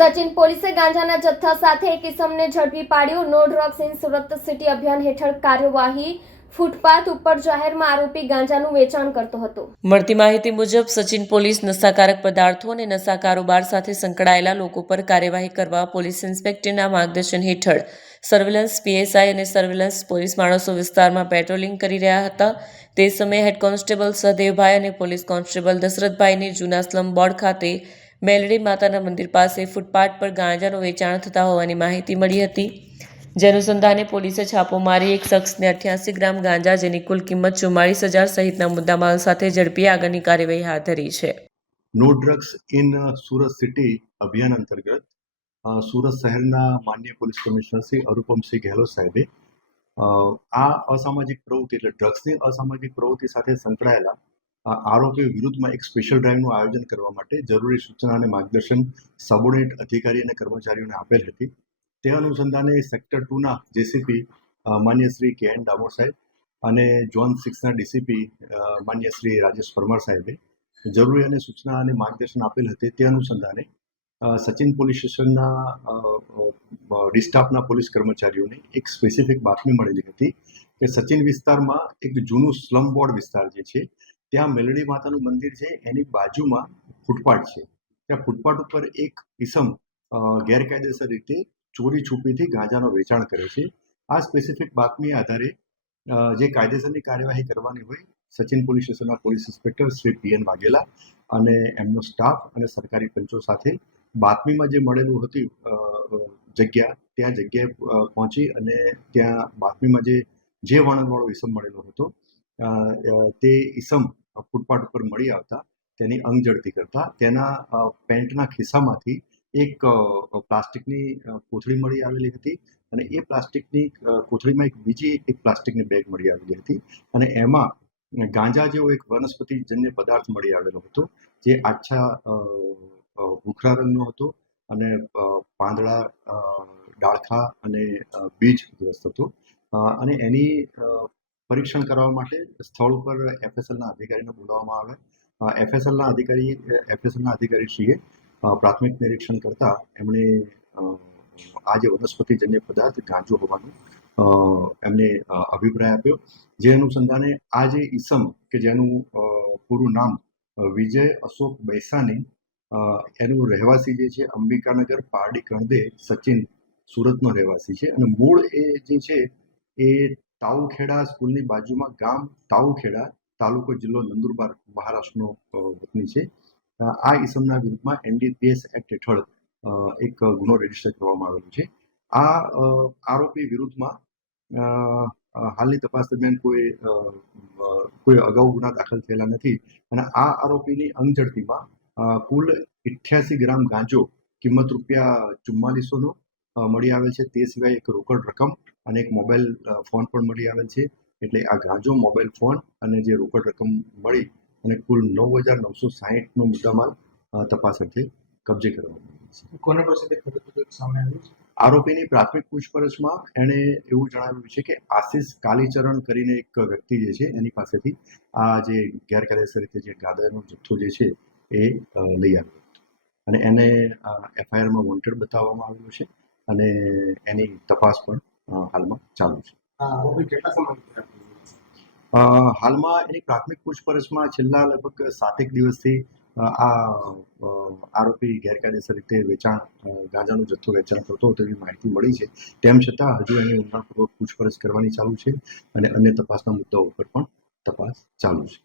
સચિન પોલીસે ગાંજાના જથ્થા સાથે એક ઇસમને ઝડપી પાડ્યું। No drugs in Surat city અભિયાન હેઠળ કાર્યવાહી। ફૂટપાથ ઉપર જાહેરમાં આરોપી ગાંજાનું વેચાણ કરતો હતો। મળતી માહિતી મુજબ સચિન પોલીસ નશાકારક પદાર્થો અને નશા કારોબાર સાથે સંકળાયેલા લોકો પર કાર્યવાહી કરવા પોલીસ ઇન્સ્પેક્ટરના માર્ગદર્શન હેઠળ સર્વેલન્સ પીએસઆઈ અને સર્વેલન્સ પોલીસ માણસો વિસ્તારમાં પેટ્રોલિંગ કરી રહ્યા હતા। તે સમયે હેડ કોન્સ્ટેબલ સહદેવભાઈ અને પોલીસ કોન્સ્ટેબલ દશરથભાઈને જૂના સ્લમ બોર્ડ ખાતે મેલડી માતાના મંદિર પાસે ફૂટપાથ પર ગાંજાનું વેચાણ થતા હોવાની માહિતી મળી હતી। જે અનુસંધાને પોલીસે છાપો મારી એક શખ્સને 88 ગ્રામ ગાંજા જેની કુલ કિંમત 44,000 સહિતના મુદ્દામાલ સાથે ઝડપી આગળની કાર્યવાહી હાથ ધરી છે। No drugs in Surat city અભિયાન અંતર્ગત સુરત શહેરના માનનીય પોલીસ કમિશનર શ્રી અરુપમસિંહ ગેહલોત સાહેબે આ અસામાજિક પ્રવૃત્તિ એટલે ડ્રગ્સની અસામાજિક પ્રવૃત્તિ સાથે સંકળાયેલા આરોપીઓ વિરુદ્ધમાં એક સ્પેશિયલ ડ્રાઈવનું આયોજન કરવા માટે જરૂરી સૂચના અને માર્ગદર્શન સબોર્ડિનેટ અધિકારી અને કર્મચારીઓને આપેલ હતી। તે અનુસંધાને સેક્ટર 2ના જેસીપી માન્ય શ્રી કે.એન. ડામોર સાહેબ અને ઝોન 6ના ડીસીપી માન્ય શ્રી રાજેશ પરમાર સાહેબે જરૂરી અને સૂચના અને માર્ગદર્શન આપેલ હતી। તે અનુસંધાને સચિન પોલીસ સ્ટેશનના ડિસ્ટાફના પોલીસ કર્મચારીઓને એક સ્પેસિફિક બાતમી મળેલી હતી કે સચિન વિસ્તારમાં એક જૂનું સ્લમ બોર્ડ વિસ્તાર જે છે ત્યાં મેલડી માતાનું મંદિર છે, એની બાજુમાં ફૂટપાથ છે। ત્યાં ફૂટપાથ ઉપર એક ઈસમ ગેરકાયદેસર રીતે ચોરી છુપીથી ગાંજાનો વેચાણ કરે છે। આ સ્પેસિફિક બાતમી આધારે જે કાયદેસરની કાર્યવાહી કરવાની હોય સચિન પોલીસ સ્ટેશનના police inspector Shri PN Vaghela અને એમનો સ્ટાફ અને સરકારી પંચો સાથે બાતમીમાં જે મળેલું હતું ત્યાં જગ્યાએ પહોંચી અને ત્યાં બાતમીમાં જે વર્ણનવાળો ઈસમ મળેલો હતો તે ઈસમ ફૂટપાથ ઉપર મળી આવતા તેની અંગઝડતી કરતા તેના પેન્ટના ખિસ્સામાંથી એક પ્લાસ્ટિકની કોથળી મળી આવેલી હતી અને એ પ્લાસ્ટિકની કોથળીમાં બીજી એક પ્લાસ્ટિકની બેગ મળી આવેલી હતી અને એમાં ગાંજા જેવો એક વનસ્પતિજન્ય પદાર્થ મળી આવેલો હતો જે આછા ભૂખરા રંગનો હતો અને પાંદડા ડાળખા અને બીજગ્રસ્ત હતો અને એની પરીક્ષણ કરવા માટે સ્થળ ઉપર એફએસએલના અધિકારીને બોલાવવામાં આવ્યા। એફએસએલના અધિકારીશ્રીએ પ્રાથમિક નિરીક્ષણ કરતા એમણે આ જે વનસ્પતિજન્ય પદાર્થ ગાંજો હોવાનું એમને અભિપ્રાય આપ્યો। જે અનુસંધાને આ જે ઈસમ કે જેનું પૂરું નામ વિજય અશોક બૈસાની એનું રહેવાસી જે છે અંબિકાનગર પારડી કણદે સચિન સુરતનો રહેવાસી છે અને મૂળ એ જે છે એ તાઉખેડા સ્કૂલની બાજુમાં ગામ તાઉખેડા તાલુકો જિલ્લો નંદુરબાર મહારાષ્ટ્રનો વતની છે। આ ઈસમના વિરુદ્ધમાં એનડીપીએસ એક્ટ હેઠળ એક ગુનો રજીસ્ટર કરવામાં આવેલો છે। આ આરોપી વિરુદ્ધમાં હાલની તપાસ દરમિયાન કોઈ અગાઉ ગુના દાખલ થયેલા નથી અને આ આરોપીની અંગઝડતીમાં કુલ 88 ગ્રામ ગાંજો કિંમત ₹4400 મળી આવેલ છે। તે સિવાય એક રોકડ રકમ અને એક મોબાઈલ ફોન પણ મળી આવેલ છે। એટલે આ ગાંજો, મોબાઈલ ફોન અને જે રોકડ રકમ મળી અને કુલ 9,960નો મુદ્દામાલ તપાસ અર્થે કબજે કરવામાં આવ્યો છે। કોના પાસેથી સામે આવ્યું છે? આરોપીની પ્રાથમિક પૂછપરછમાં એણે એવું જણાવ્યું છે કે આશિષ કાલીચરણ કરીને એક વ્યક્તિ જે છે એની પાસેથી આ જે ગેરકાયદેસર રીતે જે ગાંજાનો જથ્થો જે છે એ લઈ આવ્યો હતો અને એને એફઆઈઆરમાં વોન્ટેડ બતાવવામાં આવેલું છે અને એની તપાસ પણ હાલમાં ચાલુ છે। હાલમાં એની પ્રાથમિક પૂછપરછમાં છેલ્લા લગભગ 7 દિવસથી આ આરોપી ગેરકાયદેસર રીતે ગાંજાનો જથ્થો વેચાણ કરતો હતો તેવી માહિતી મળી છે। તેમ છતાં હજુ એની ઊંડાણપૂર્વક પૂછપરછ કરવાની ચાલુ છે અને અન્ય તપાસના મુદ્દાઓ ઉપર પણ તપાસ ચાલુ છે।